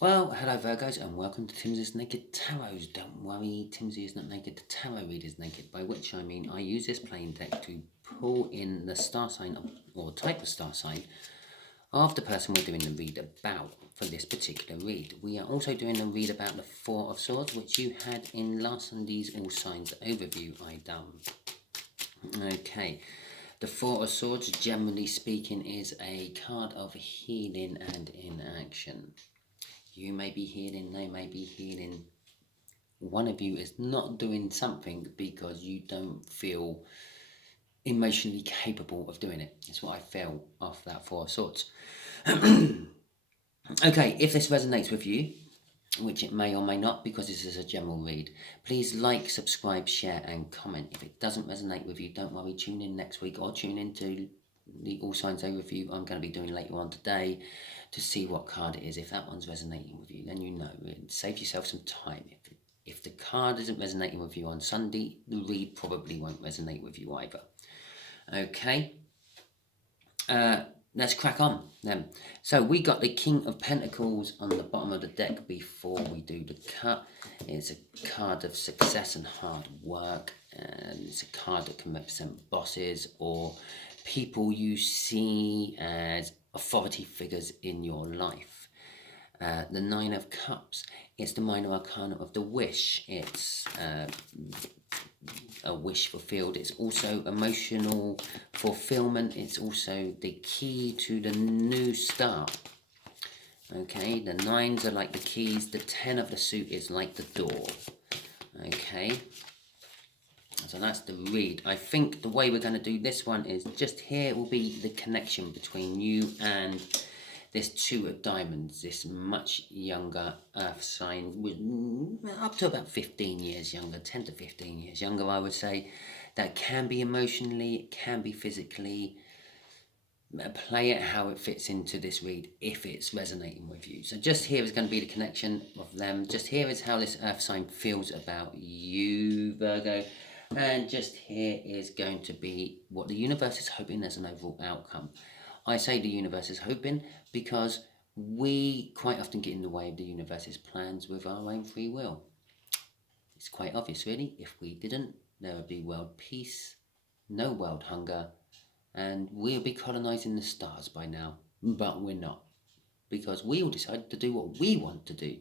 Well, hello Virgos and welcome to Timsy's Naked Tarot. Don't worry, Timsy is not naked, the tarot read is naked, by which I mean I use this plain deck to pull in the star sign or type of star sign of the person we're doing the read about for this particular read. We are also doing a read about the Four of Swords, which you had in last Sunday's All Signs overview I done. Okay, the Four of Swords, generally speaking, is a card of healing and inaction. You may be healing, they may be healing. One of you is not doing something because you don't feel emotionally capable of doing it. That's what I feel off that Four of Swords. Okay, if this resonates with you, which it may or may not because this is a general read, please like, subscribe, share and comment. If it doesn't resonate with you, don't worry, tune in next week or tune into the All Signs overview I'm going to be doing later on today to see what card it is. If that one's resonating with you, then you know, save yourself some time. If the card isn't resonating with you on Sunday, the read probably won't resonate with you either. Okay, let's crack on then. So we got the King of Pentacles on the bottom of the deck before we do the cut. It's a card of success and hard work, and it's a card that can represent bosses or people you see as authority figures in your life. The Nine of Cups, it's the minor arcana of the wish. It's a wish fulfilled. It's also emotional fulfillment. It's also the key to the new start. Okay, the nines are like the keys. The 10 of the suit is like the door. Okay, so that's the read. I think the way we're going to do this one is just here will be the connection between you and this Two of Diamonds, this much younger earth sign, up to about 15 years younger, 10 to 15 years younger, I would say, that can be emotionally, it can be physically. Play it how it fits into this read if it's resonating with you. So just here is going to be the connection of them. Just here is how this earth sign feels about you, Virgo. And just here is going to be what the universe is hoping as an overall outcome. I say the universe is hoping because we quite often get in the way of the universe's plans with our own free will. It's quite obvious, really. If we didn't, there would be world peace, no world hunger, and we'll be colonising the stars by now. But we're not, because we all decided to do what we want to do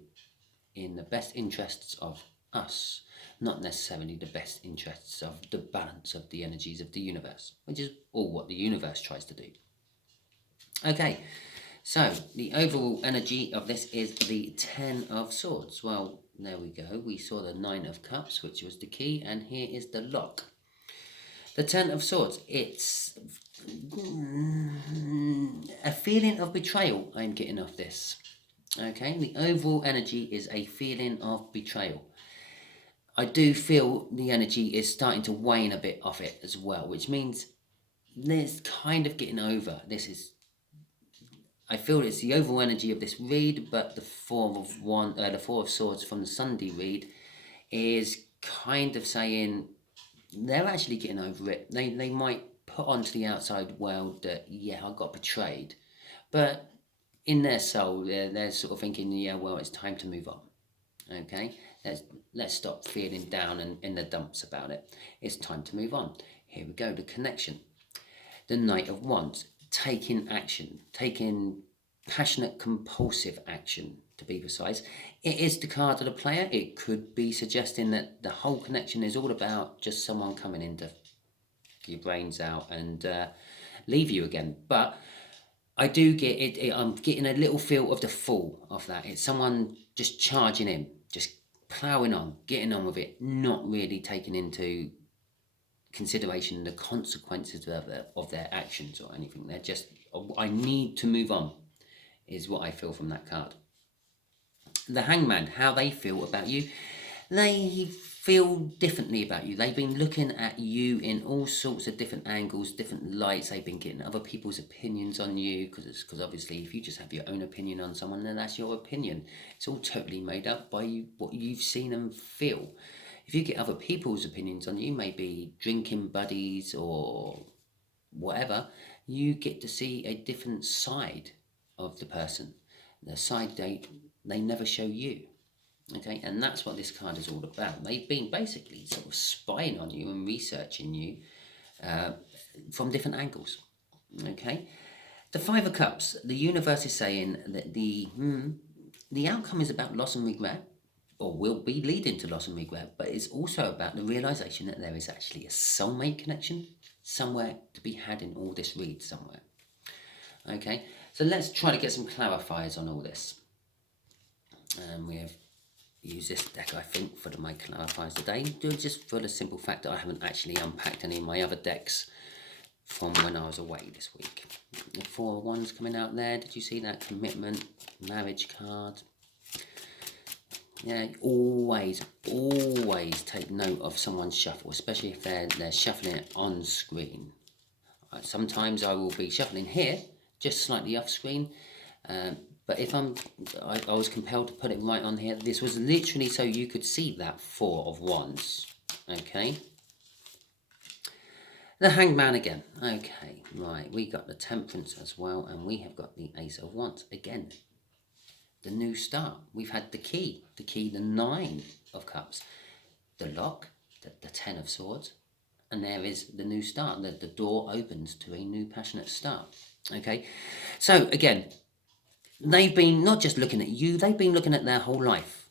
in the best interests of us, not necessarily the best interests of the balance of the energies of the universe, which is all what the universe tries to do. Okay, so the overall energy of this is the 10 of Swords. Well, there we go. We saw the 9 of Cups, which was the key, and here is the lock. The 10 of Swords, it's a feeling of betrayal I'm getting off this. Okay, the overall energy is a feeling of betrayal. I do feel the energy is starting to wane a bit off it as well, which means there's kind of getting over. I feel it's the overall energy of this read, but the Four of Swords from the Sunday read is kind of saying they're actually getting over it. They might put onto the outside world that, yeah, I got betrayed, but in their soul, they're sort of thinking, yeah, well, it's time to move on. Okay, let's stop feeling down and in the dumps about it. It's time to move on. Here we go, the connection. The Knight of Wands, taking action, taking passionate, compulsive action, to be precise. It is the card of the player. It could be suggesting that the whole connection is all about just someone coming in to your brains out and leave you again. But I do get it. I'm getting a little feel of the fall of that. It's someone just charging in, just ploughing on, getting on with it, not really taking into consideration the consequences of their actions or anything. They're just, I need to move on, is what I feel from that card. The Hangman, how they feel about you. They feel differently about you. They've been looking at you in all sorts of different angles, different lights. They've been getting other people's opinions on you, because obviously if you just have your own opinion on someone, then that's your opinion. It's all totally made up by you, what you've seen and feel. If you get other people's opinions on you, maybe drinking buddies or whatever, you get to see a different side of the person. The side they never show you. Okay, and that's what this card is all about. They've been basically sort of spying on you and researching you from different angles. Okay, the Five of Cups, the universe is saying that the outcome is about loss and regret, or will be leading to loss and regret, but it's also about the realization that there is actually a soulmate connection somewhere to be had in all this read somewhere. Okay, so let's try to get some clarifiers on all this. We have used this deck, I think, for my clarifiers today, just for the simple fact that I haven't actually unpacked any of my other decks from when I was away this week. The Four of Wands coming out there, did you see that? Commitment, marriage card. Yeah, always take note of someone's shuffle, especially if they're shuffling it on screen. Sometimes I will be shuffling here, just slightly off screen, but if I was compelled to put it right on here. This was literally so you could see that Four of Wands. Okay. The Hangman again. Okay, right. We got the Temperance as well, and we have got the Ace of Wands again. The new start. We've had the key, the Nine of Cups, the lock, the Ten of Swords, and there is the new start. The door opens to a new passionate start. Okay, so again, they've been not just looking at you, they've been looking at their whole life,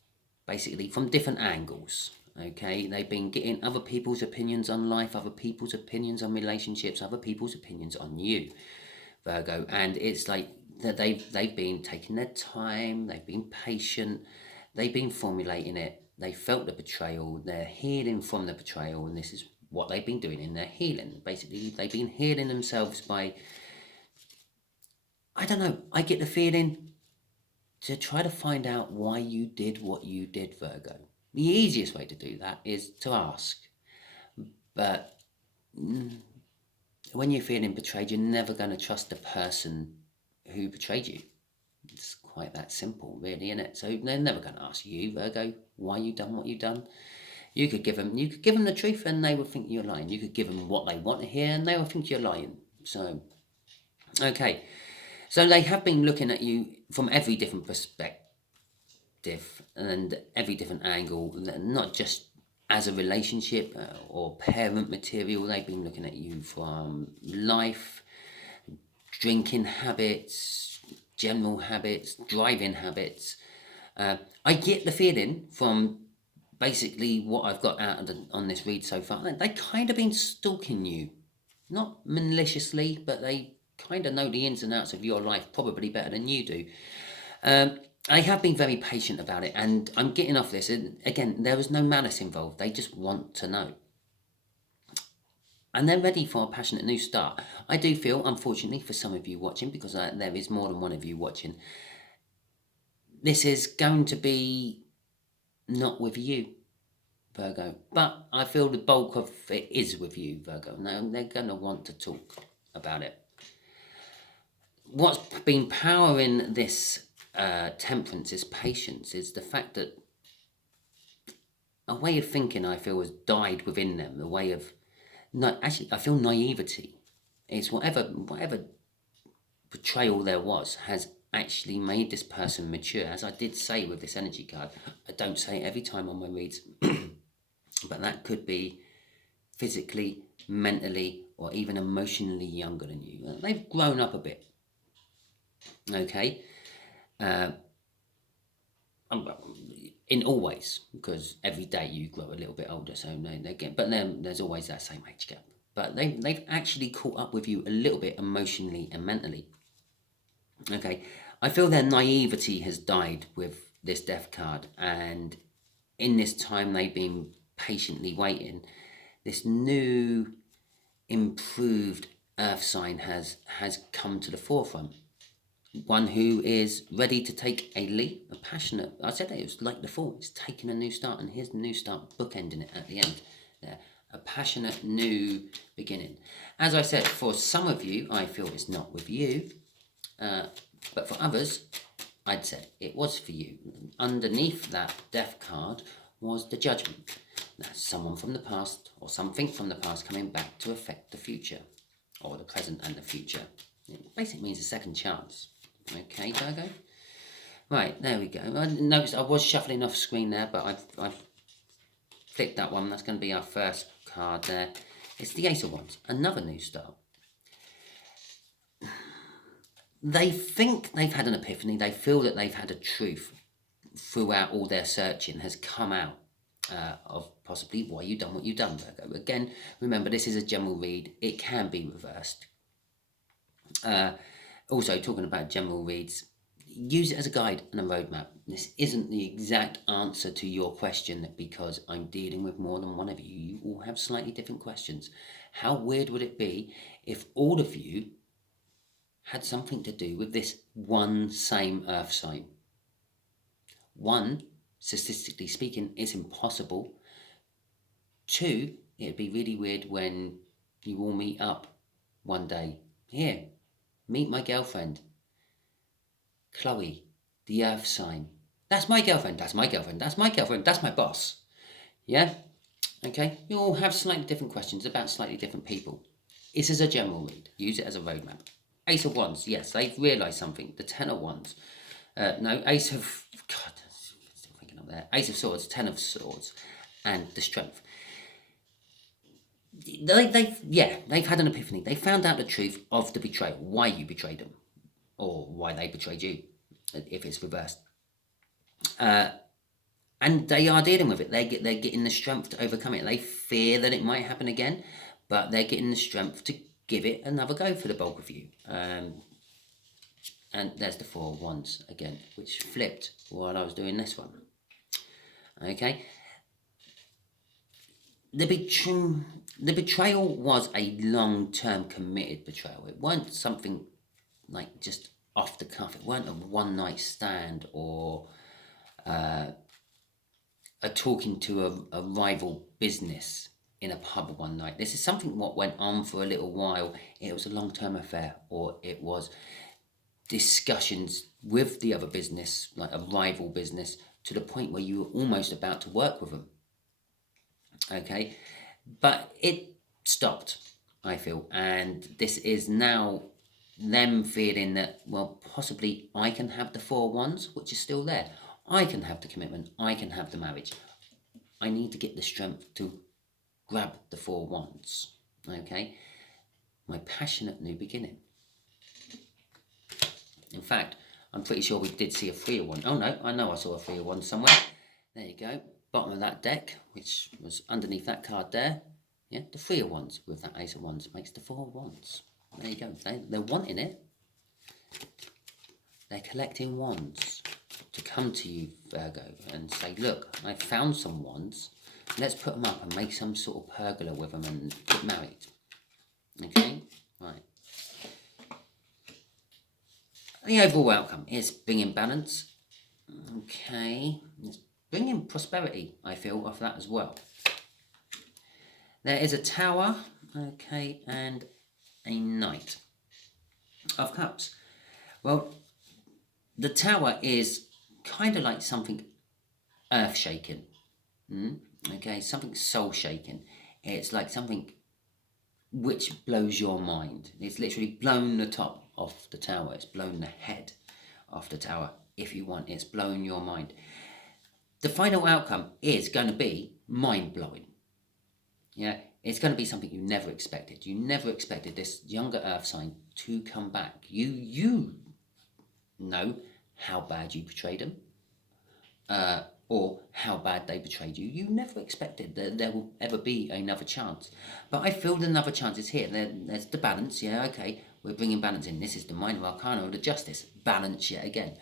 basically, from different angles. Okay, they've been getting other people's opinions on life, other people's opinions on relationships, other people's opinions on you, Virgo. And it's like that they've been taking their time, they've been patient, they've been formulating it, they felt the betrayal, they're healing from the betrayal, and this is what they've been doing in their healing. Basically, they've been healing themselves by, I don't know, I get the feeling to try to find out why you did what you did, Virgo. The easiest way to do that is to ask. But when you're feeling betrayed, you're never going to trust the person who betrayed you. It's quite that simple, really, isn't it? So they're never going to ask you, Virgo, why you done what you done. You could give them the truth, and they would think you're lying. You could give them what they want to hear, and they will think you're lying. So, okay. So they have been looking at you from every different perspective and every different angle, not just as a relationship or parent material. They've been looking at you from life, drinking habits, general habits, driving habits. I get the feeling from basically what I've got out of on this read so far, they kind of been stalking you. Not maliciously, but they kind of know the ins and outs of your life probably better than you do. I have been very patient about it, and I'm getting off this. And again, there was no malice involved. They just want to know. And they're ready for a passionate new start. I do feel, unfortunately, for some of you watching, because there is more than one of you watching, this is going to be not with you, Virgo. But I feel the bulk of it is with you, Virgo. Now, they're going to want to talk about it. What's been powering this temperance, this patience, is the fact that a way of thinking, I feel, has died within them. The way of, actually, I feel naivety. It's whatever betrayal there was has actually made this person mature. As I did say with this energy card, I don't say it every time on my reads, but that could be physically, mentally, or even emotionally younger than you. They've grown up a bit. Okay, in all ways, because every day you grow a little bit older, so they get. But then there's always that same age gap. But they've actually caught up with you a little bit emotionally and mentally. Okay, I feel their naivety has died with this Death card, and in this time they've been patiently waiting. This new, improved Earth sign has come to the forefront. One who is ready to take a leap, a passionate. I said it was like the Fool. It's taking a new start, and here's the new start, bookending it at the end. There, a passionate new beginning. As I said, for some of you, I feel it's not with you, but for others, I'd say it was for you. Underneath that Death card was the Judgment. That's someone from the past or something from the past coming back to affect the future, or the present and the future. It basically means a second chance. Okay, Virgo? Right, there we go. I noticed I was shuffling off screen there, but I've flicked that one. That's going to be our first card there. It's the Ace of Wands, another new start. They think they've had an epiphany. They feel that they've had a truth throughout all their searching has come out of possibly why you've done what you've done, Virgo. Again, remember, this is a general read. It can be reversed. Also, talking about general reads, use it as a guide and a roadmap. This isn't the exact answer to your question because I'm dealing with more than one of you. You all have slightly different questions. How weird would it be if all of you had something to do with this one same earth sign? One, statistically speaking, is impossible. Two, it'd be really weird when you all meet up one day. Here, meet my girlfriend, Chloe, the earth sign. That's my girlfriend, that's my girlfriend, that's my girlfriend, that's my boss. Yeah? Okay? You all have slightly different questions about slightly different people. This is a general read. Use it as a roadmap. Ace of Wands, yes, they've realised something. The Ten of Wands. No, Ace of... God, still thinking up there. Ace of Swords, Ten of Swords, and the Strength. They've had an epiphany. They found out the truth of the betrayal, why you betrayed them, or why they betrayed you, if it's reversed. And they are dealing with it. They're getting the strength to overcome it. They fear that it might happen again, but they're getting the strength to give it another go for the bulk of you. And there's the Four of Wands again, which flipped while I was doing this one. Okay. The betrayal was a long-term committed betrayal. It weren't something like just off the cuff. It weren't a one-night stand or a talking to a rival business in a pub one night. This is something what went on for a little while. It was a long-term affair, or it was discussions with the other business, like a rival business, to the point where you were almost about to work with them. Okay, but it stopped, I feel, and this is now them feeling that, well, possibly I can have the Four of Wands, which is still there. I can have the commitment. I can have the marriage. I need to get the strength to grab the Four of Wands. Okay, my passionate new beginning. In fact, I'm pretty sure we did see a Three of Wands. Oh no, I know I saw a Three of Wands somewhere. There you go. Bottom of that deck, which was underneath that card there. Yeah, the Three of Wands with that Ace of Wands makes the Four of Wands. There you go. They're wanting it. They're collecting wands to come to you, Virgo, and say, look, I found some wands. Let's put them up and make some sort of pergola with them and get married. Okay? Right. The overall outcome is bringing balance. Okay. It's bringing prosperity, I feel, off that as well. There is a Tower, okay, and a Knight of Cups. Well, the Tower is kind of like something earth-shaking. Okay, something soul-shaking. It's like something which blows your mind. It's literally blown the top off the tower. It's blown the head off the tower, if you want. It's blown your mind. The final outcome is going to be mind-blowing. Yeah, it's going to be something you never expected. You never expected this younger earth sign to come back. You know how bad you betrayed them, or how bad they betrayed you. You never expected that there will ever be another chance. But I feel another chance is here. There's the balance. Yeah, okay, we're bringing balance in. This is the minor arcana of the justice. Balance yet again.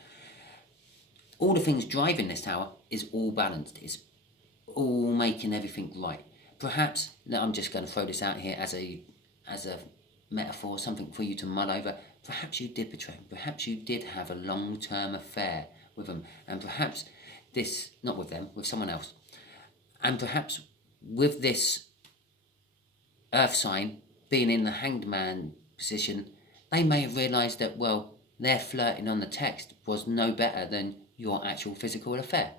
All the things driving this tower is all balanced. It's all making everything right. Perhaps, I'm just going to throw this out here as a metaphor, something for you to mull over. Perhaps you did betray them. Perhaps you did have a long-term affair with them. And perhaps this, not with them, with someone else. And perhaps with this earth sign being in the hanged man position, they may have realised that, well, their flirting on the text was no better than your actual physical affair,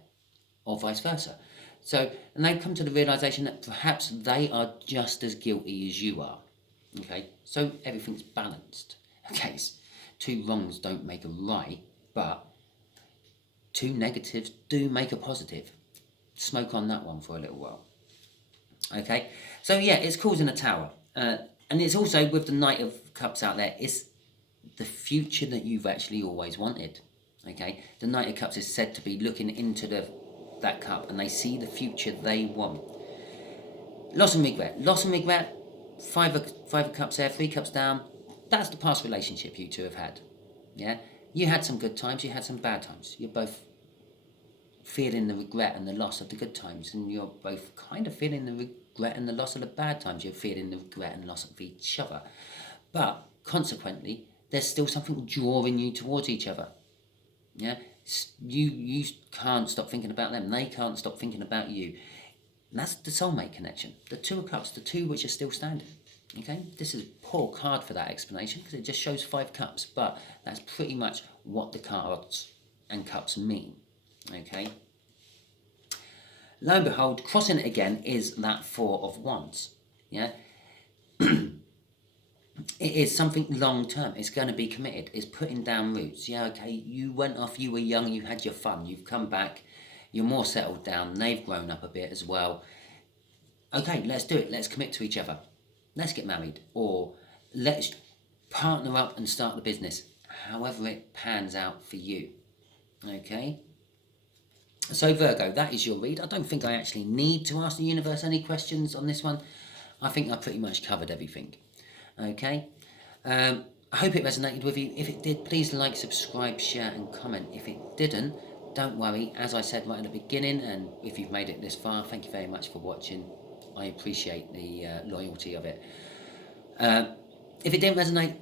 or vice versa. So, and they've come to the realisation that perhaps they are just as guilty as you are. Okay, so everything's balanced. Okay, two wrongs don't make a right, but two negatives do make a positive. Smoke on that one for a little while. Okay, so yeah, it's causing a tower. And it's also with the Knight of Cups out there, it's the future that you've actually always wanted. Okay, the Knight of Cups is said to be looking into that cup, and they see the future they want. Loss and regret. Five of Cups there, 3 cups down. That's the past relationship you two have had. Yeah, you had some good times, you had some bad times. You're both feeling the regret and the loss of the good times, and you're both kind of feeling the regret and the loss of the bad times. You're feeling the regret and loss of each other, but consequently there's still something drawing you towards each other. Yeah, you can't stop thinking about them, they can't stop thinking about you. And that's the soulmate connection, the 2 of Cups, the 2 which are still standing. Okay, this is a poor card for that explanation because it just shows 5 cups, but that's pretty much what the cards and cups mean. Okay, lo and behold, crossing it again is that 4 of Wands. Yeah, it is something long term. It's going to be committed. It's putting down roots. Yeah, okay, you went off, you were young, you had your fun, you've come back, you're more settled down, they've grown up a bit as well. Okay, let's do it. Let's commit to each other. Let's get married, or let's partner up and start the business. However it pans out for you. Okay. So Virgo, that is your read. I don't think I actually need to ask the universe any questions on this one. I think I pretty much covered everything. Okay. I hope it resonated with you. If it did, please like, subscribe, share and comment. If it didn't, don't worry. As I said right at the beginning, and if you've made it this far, thank you very much for watching. I appreciate the loyalty of it. If it didn't resonate,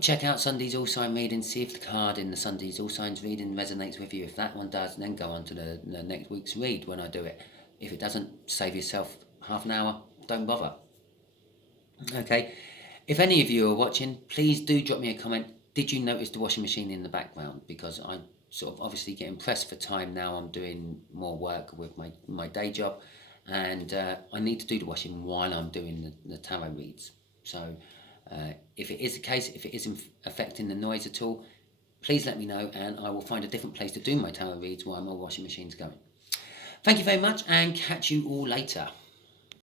check out Sunday's All Sign reading, see if the card in the Sunday's All Signs reading resonates with you. If that one does, then go on to the next week's read when I do it. If it doesn't, save yourself half an hour, don't bother. Okay, if any of you are watching, please do drop me a comment. Did you notice the washing machine in the background? Because I sort of obviously getting pressed for time now. I'm doing more work with my day job, and I need to do the washing while I'm doing the tarot reads. So if it is the case, if it isn't affecting the noise at all, please let me know, and I will find a different place to do my tarot reads while my washing machine's going. Thank you very much, and catch you all later.